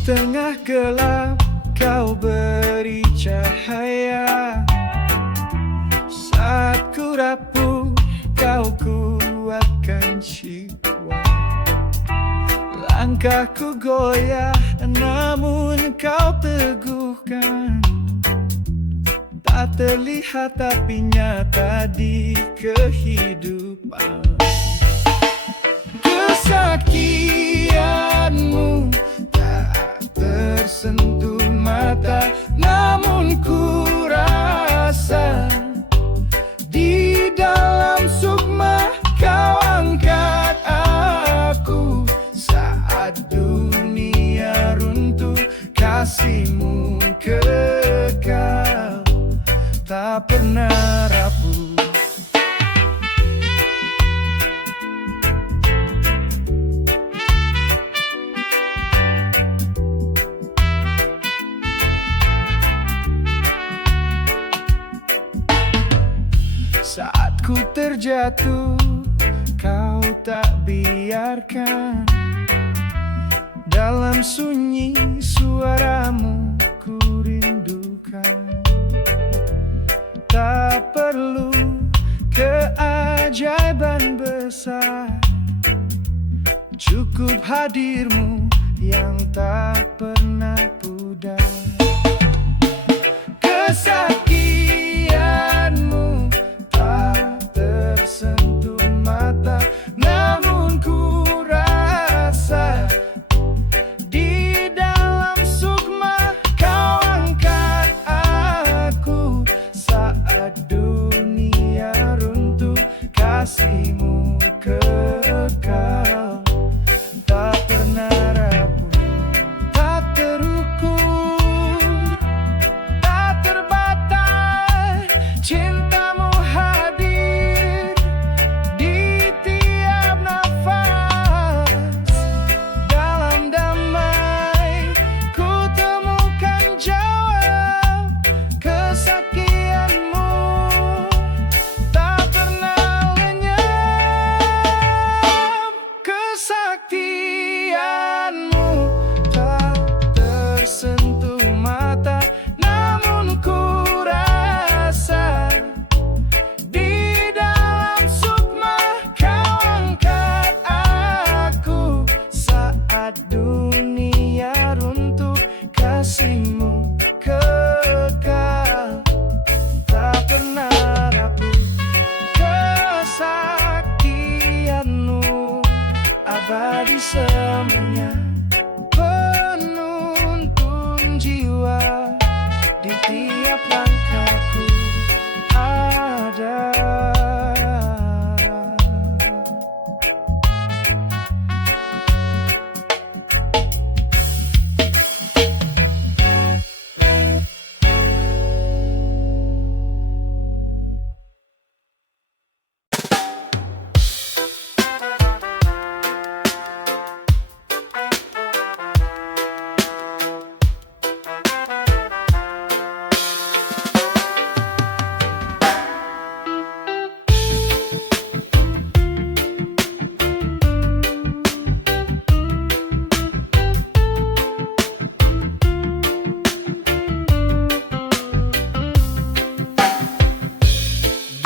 tengah gelap kau beri cahaya, saat ku rapuh kau kuatkan jiwa. Langkahku goyah namun kau teguhkan, tak terlihat tapi nyata di kehidupan. Kesaktianmu tak tersentuh mata, namun ku rasa di dalam sukma kau angkat aku. Saat dunia runtuh, kasihmu kekal, tak pernah rapuh. Saat ku terjatuh, kau tak biarkan. Dalam sunyi suaramu ku rindukan. Tak perlu keajaiban besar, cukup hadirmu yang tak pernah pudar. Kesaktianmu tak tersentuh mata, namun ku rasa di dalam sukma kau angkat aku. Saat dunia runtuh, kasihmu kekal, tak pernah rapuh. Tak terukur, tak terbatas, cintamu hadir di tiap nafas. Dalam damai ku temukan jawab, kesaktianmu tak pernah lenyap. Kesaktianmu tak tersentuh mata, namun ku rasa di dalam sukma kau angkat aku. Saat dunia runtuh, kasihmu kekal, tak pernah rapuh. Kesaktianmu abadi selamanya, penuntun jiwa di tiap langkahku ada.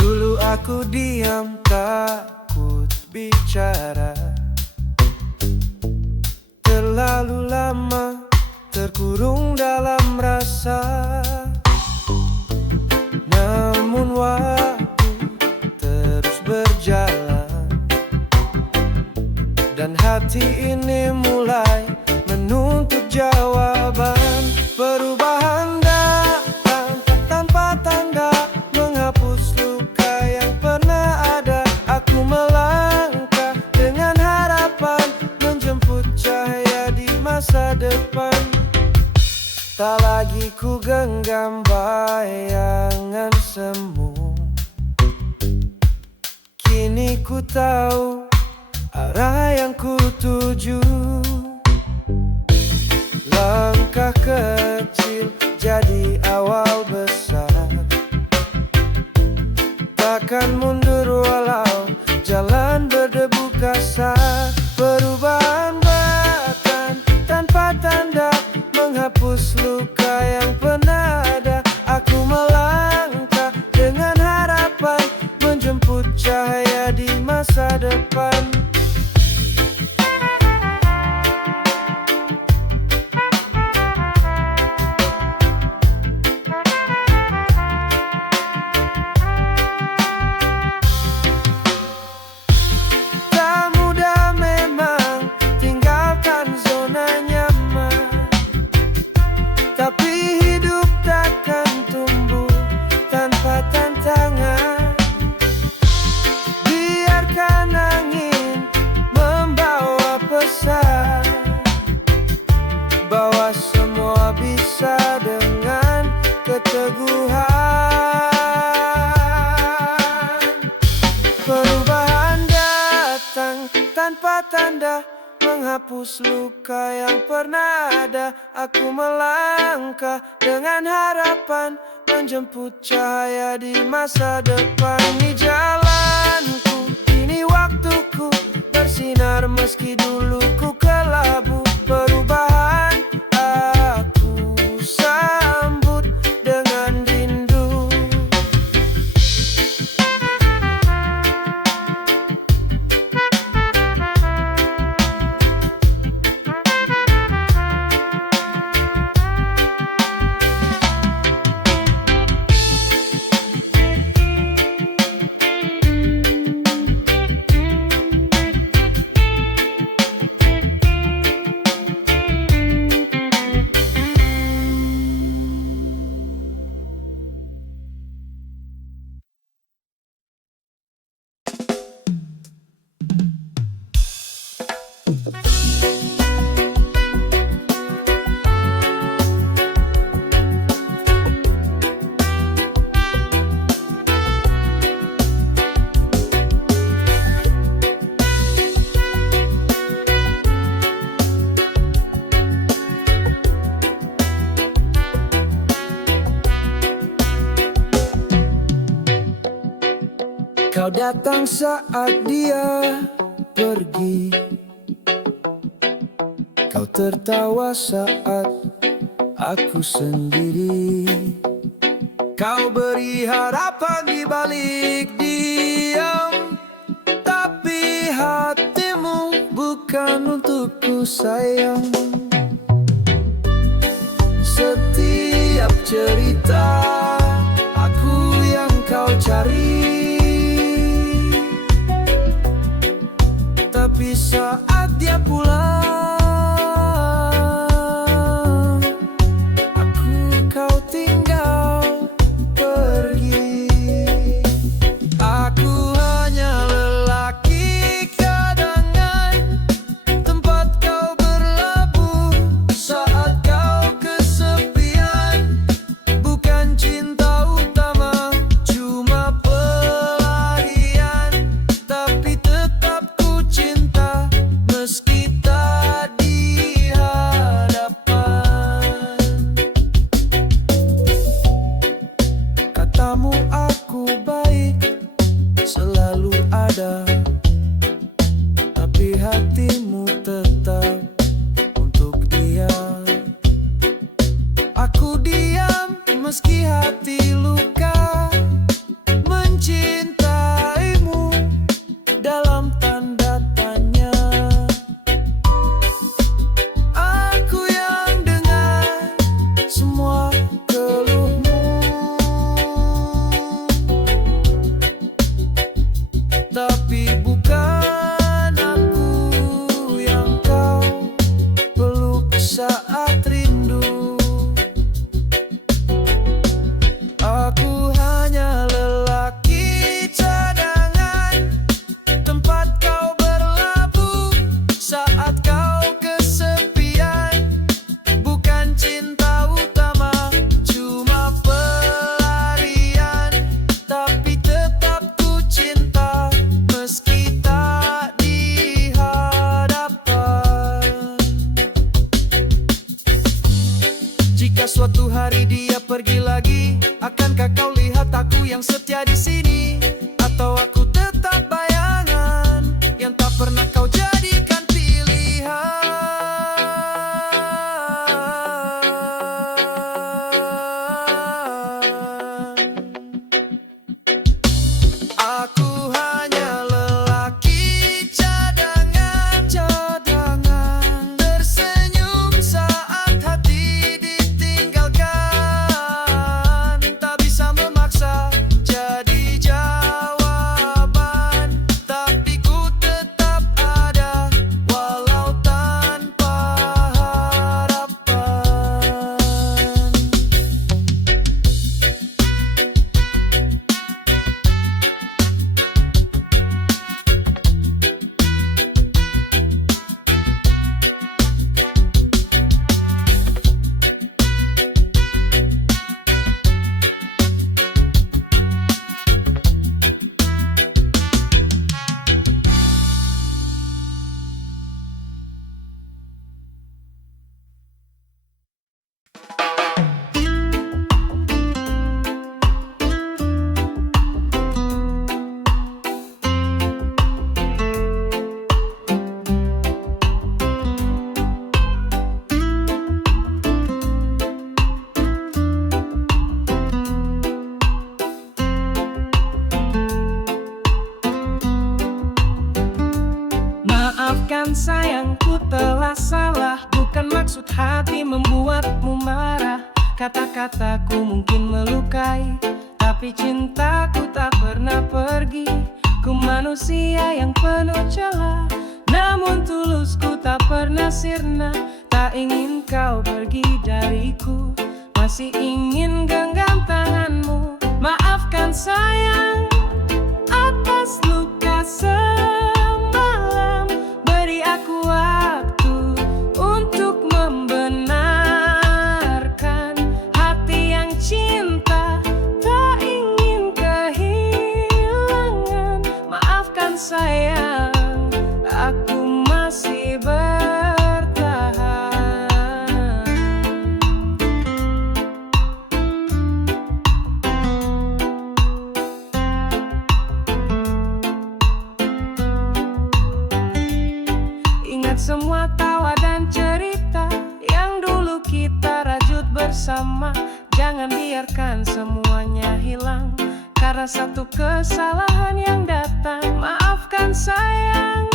Dulu aku diam, takut bicara, terlalu lama terkurung dalam rasa. Namun waktu terus berjalan, dan hati ini mulai menuntut jawaban. Perubahan datang tanpa tanda, menghapus luka yang pernah ada. Aku melangkah dengan harapan, menjemput cahaya di masa depan. Tak lagi ku genggam bayangan semu, kini ku tahu arah yang ku tuju. Langkah kecil jadi awal besar, takkan mundur walau jalan berdebu kasar. Perubahan datang tanpa tanda, bahwa semua bisa dengan keteguhan. Perubahan datang tanpa tanda, menghapus luka yang pernah ada. Aku melangkah dengan harapan, menjemput cahaya di masa depan. Ini jalanku, ini waktuku, bersinar meski dulu ku kelabu. Perubahan aku sambut dengan rindu. Kau datang saat dia pergi, kau tertawa saat aku sendiri. Kau beri harapan di balik diam, tapi hatimu bukan untukku sayang. Setiap cerita aku yang kau cari, tapi saat dia pulang, aku kau tinggal pergi. Aku hanya lelaki cadangan, tempat kau berlabuh saat kau kesepian. Bukan cinta utama, cuma pelarian, tapi tetap ku cinta meski tak di hadapan. Katamu aku baik, selalu ada, tapi hatimu tetap untuk dia. Aku diam meski hati luka, mencintaimu dalam tanda tanya. Aku yang dengar semua keluhmu, tapi bukan aku yang kau peluk saat rindu. Aku hanya lelaki cadangan, tempat kau berlabuh saat kau kesepian. Bukan cinta utama, cuma pelarian, tapi tetap ku cinta meski tak di hadapan. Jika suatu hari dia pergi lagi, akankah kau lihat aku yang setia di sini? Atau aku tetap bayangan yang tak pernah kau jadikan pilihan? Aku hanya lelaki cadangan, tersenyum saat hati ditinggalkan, tak bisa memaksa jadi jalan. maksud hati membuatmu marah. Kata-kataku mungkin melukai, tapi cintaku tak pernah pergi. Ku manusia yang penuh celah, namun tulusku tak pernah sirna. Tak ingin kau pergi dariku, masih ingin genggam tanganmu. Maafkan sayang atas luka semalam. Beri aku waktu untuk membenarkan. Hati yang cinta tak ingin kehilangan. Maafkan sayang, aku masih bertahan. Ingat semua tawa dan cerita yang dulu kita rajut bersama. Jangan biarkan semuanya hilang karena satu kesalahan yang datang. Maafkan sayang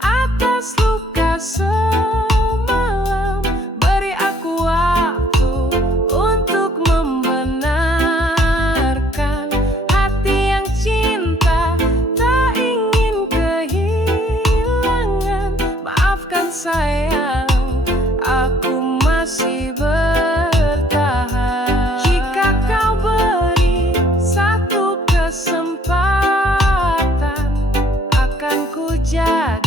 atas luka semalam. Beri aku waktu untuk membenarkan. Hati yang cinta tak ingin kehilangan. Maafkan sayang, aku masih bertahan. Jika kau beri satu kesempatan, akan ku jadi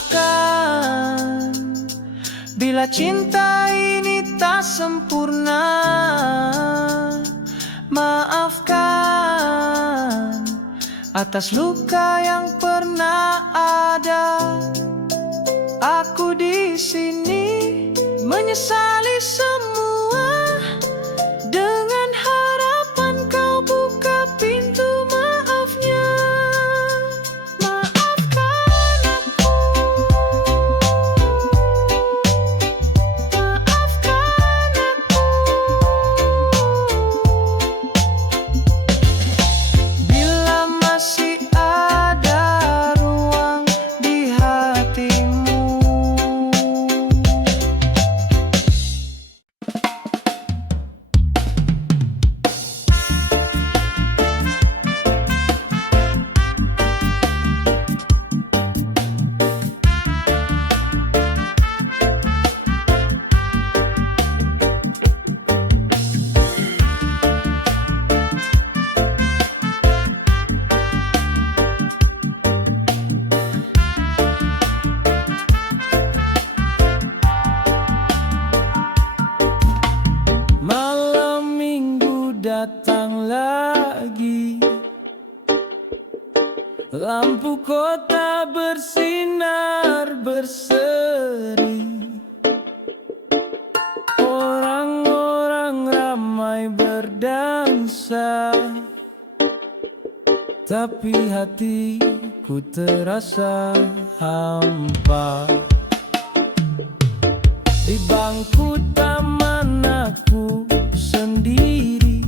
Maafkan bila cinta ini tak sempurna. Maafkan atas luka yang pernah ada. Aku di sini menyesali semua, dengan harapan kau buka pintu maafnya. Maafkan aku, maafkan aku. Bila masih ada ruang di hatimu, malam minggu datang lagi. Lampu kota bersinar berseri. Orang-orang ramai berdansa, tapi hatiku terasa hampa. Di bangku taman aku sendiri,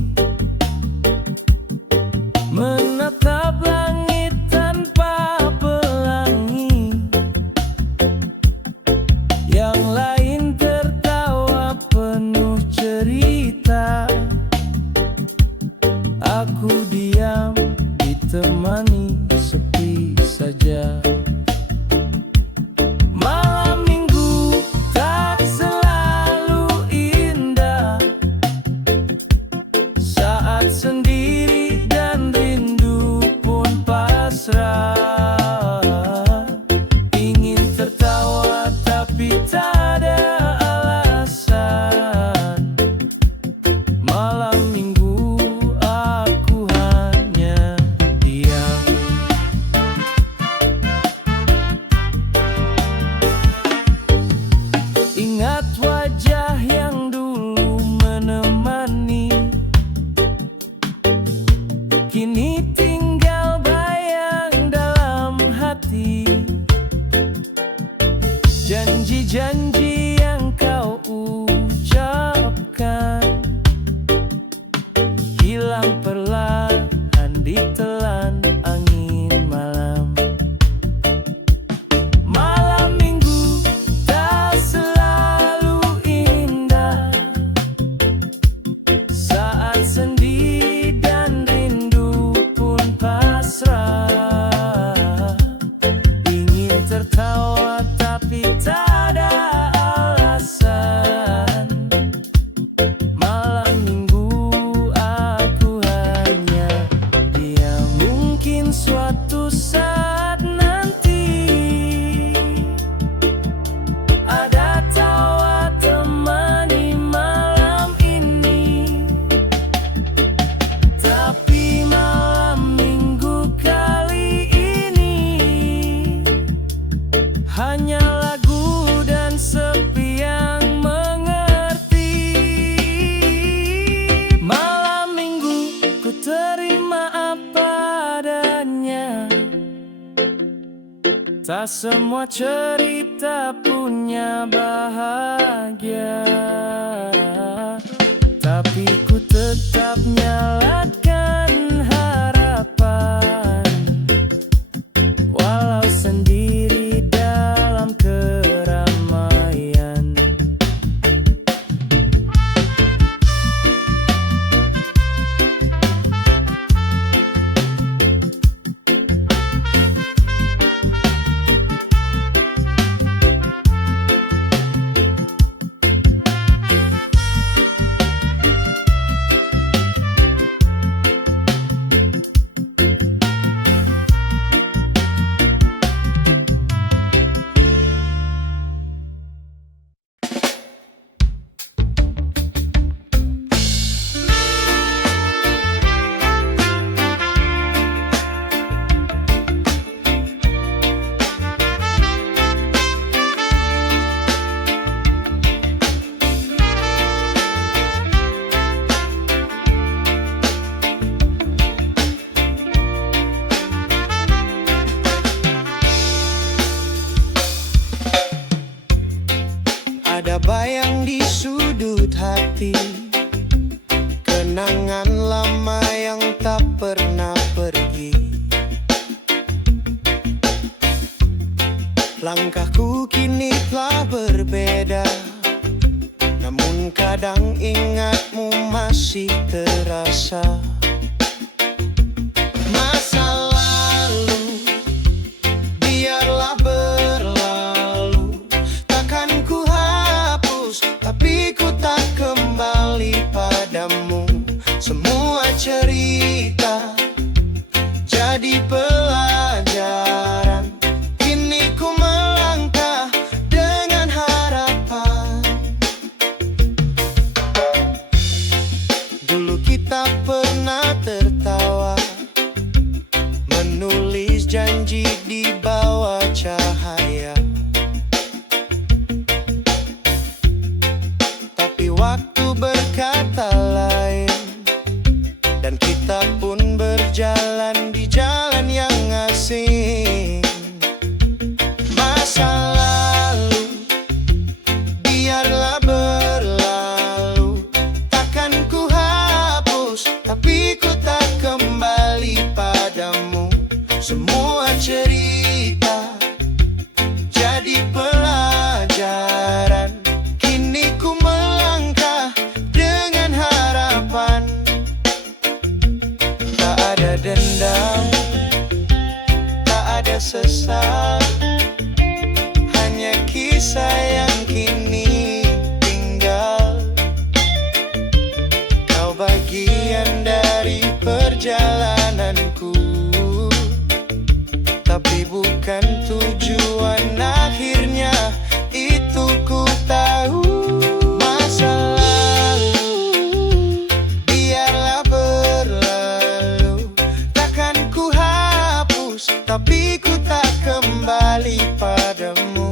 menatap langit tanpa pelangi. Yang lain tertawa penuh cerita, aku diam ditemani sepi saja. Malam minggu tak selalu indah, saat sendiri dan rindu pun pasrah. Ingin tertawa tapi tak ada alasan. Malam minggu aku hanya diam. Ingat wajah yang dulu menemani, kini tinggal bayang dalam hati. Janji-janji yang kau ucapkan hilang perlahan ditelan angin malam. Malam minggu tak selalu indah, saat sendiri dan rindu pun pasrah. Ingin tertawa tapi tak ada alasan. Malam minggu aku hanya diam. Mungkin suatu saat nanti ada tawa temani malam ini, tapi malam minggu kali ini hanya lagu dan sepi yang mengerti. Malam minggu ku terima apa adanya, tak semua cerita punya bahagia, tapi ku tetap nyalakan harapan, walau sendiri dalam keramaian. terbayang di sudut hati, kenangan lama yang tak pernah pergi. Langkahku kini telah berbeda, namun kadang ingatmu masih terasa. Masa lalu biarlah berlalu, takkan ku hapus, tapi ku tak kembali padamu. Semua cerita jadi pelajaran, kini ku melangkah dengan harapan. Dulu kita pernah tertawa, menulis janji di bawah cahaya. Tapi waktu berkata lain, dan kita pun berjalan di jalan yang asing. Masa lalu biarlah berlalu, takkan ku hapus, tapi ku tak kembali padamu. Semua cerita jadi pelajaran, kini ku melangkah dengan harapan. Tak ada dendam, tak ada sesal, hanya kisah yang kini tinggal. Kau bagian dari perjalananku, tapi bukan tujuan akhirnya, itu ku tahu. Masa lalu biarlah berlalu, takkan ku hapus, tapi ku tak kembali padamu.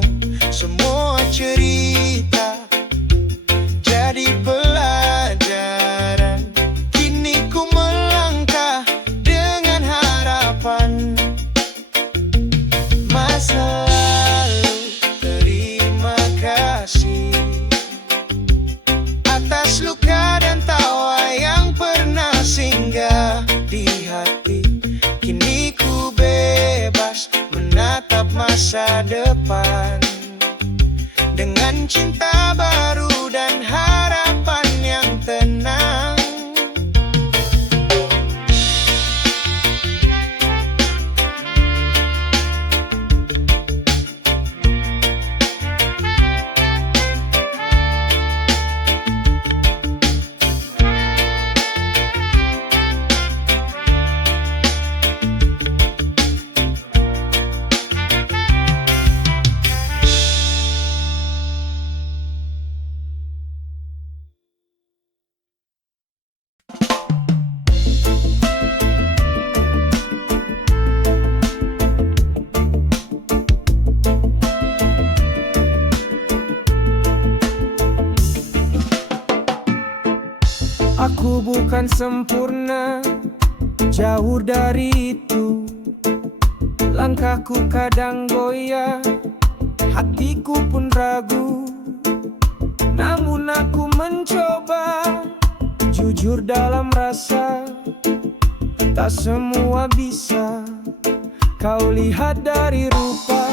Semua cerita jadi pelajaran, kini ku melangkah dengan harapan. Masa lalu, terima kasih atas luka dan tawa yang pernah singgah di hati. Kini ku bebas menatap masa depan, dengan cinta baru dan harapan yang tenang. Aku bukan sempurna, jauh dari itu. Langkahku kadang goyah, hatiku pun ragu. Namun aku mencoba, jujur dalam rasa. Tak semua bisa kau lihat dari rupa,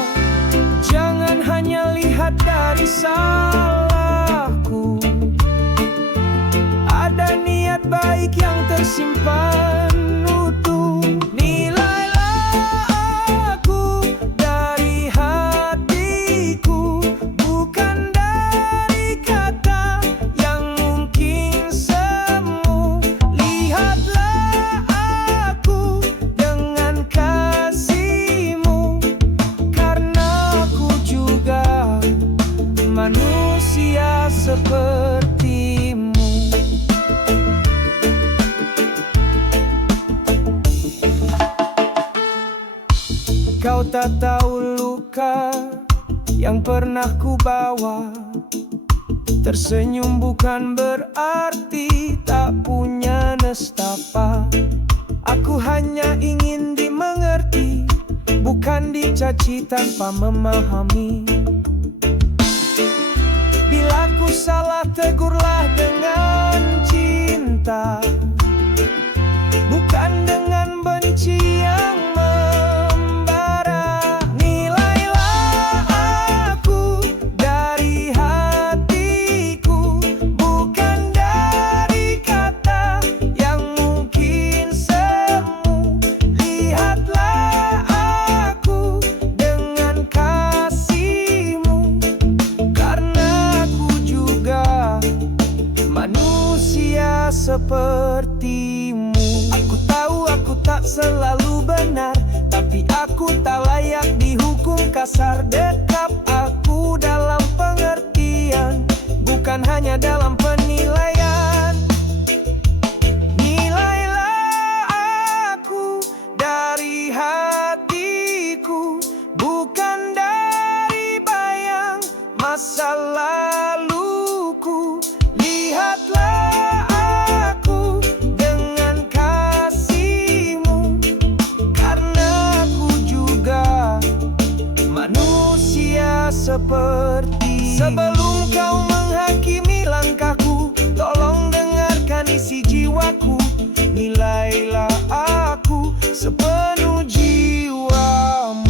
jangan hanya lihat dari salahku. Ada niat baik yang tersimpan utuh. Nilailah aku dari hatiku, bukan dari kata yang mungkin semu. Lihatlah aku dengan kasihmu, karena aku juga manusia sepertimu. Kau tak tahu luka yang pernah ku bawa. Tersenyum bukan berarti tak punya nestapa. Aku hanya ingin dimengerti, bukan dicaci tanpa memahami. Bila sepertimu. Aku tahu aku tak selalu benar, tapi aku tak layak dihukum kasar. Dekap aku dalam pengertian, bukan hanya dalam penilaian. Nilailah aku dari hatiku, bukan dari bayang masa laluku. Lihatlah aku dengan kasih-Mu, karena aku juga manusia seperti. Sebelum kau menghakimi langkahku, tolong dengarkan isi jiwaku. Nilailah aku sepenuh jiwa-Mu.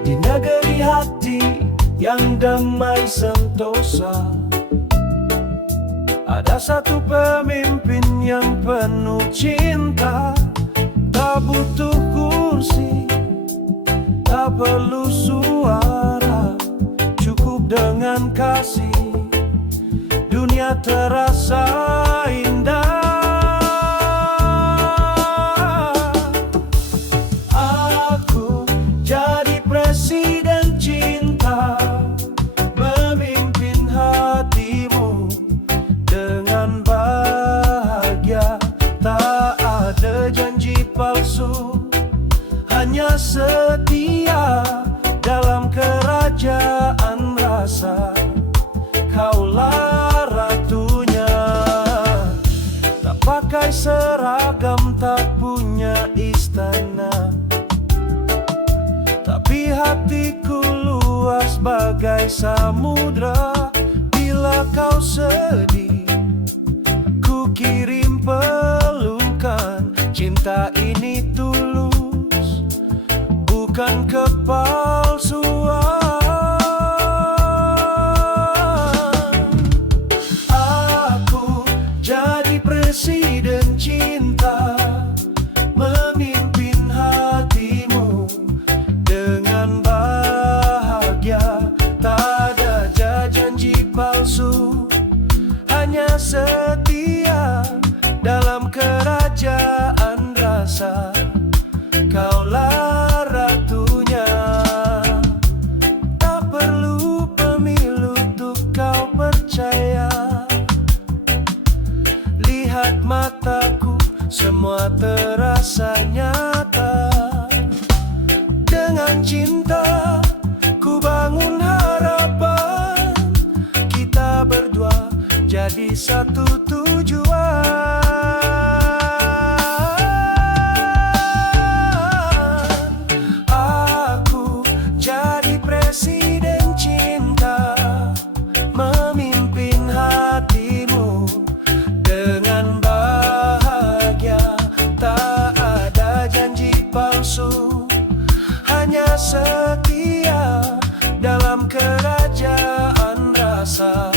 Di negeri hati yang damai sentosa, ada satu pemimpin yang penuh cinta. Tak butuh kursi, tak perlu suara, cukup dengan kasih, dunia terasa indah. Aku jadi presiden cinta, memimpin hatimu dengan bahagia. Tak ada janji palsu, hanya setia dalam kerajaan rasa. Kaulah ratunya, tak pakai seragam, tak punya istana, tapi hatiku luas bagai samudra. Bila kau sedih, ku kirim pelukan. Cinta ini tulus, bukan kepalsuan. Aku jadi presiden cinta, memimpin hatimu dengan bahagia. Tak ada janji palsu, hanya setia dalam kerajaan rasa. Kaulah ratunya, tak perlu pemilu untuk kau percaya. Lihat mataku, semua terasa nyata. Dengan cinta ku bangun harapan, kita berdua jadi satu tujuan. Aku jadi presiden cinta, memimpin hatimu dengan bahagia. Tak ada janji palsu, hanya setia dalam kerajaan rasa.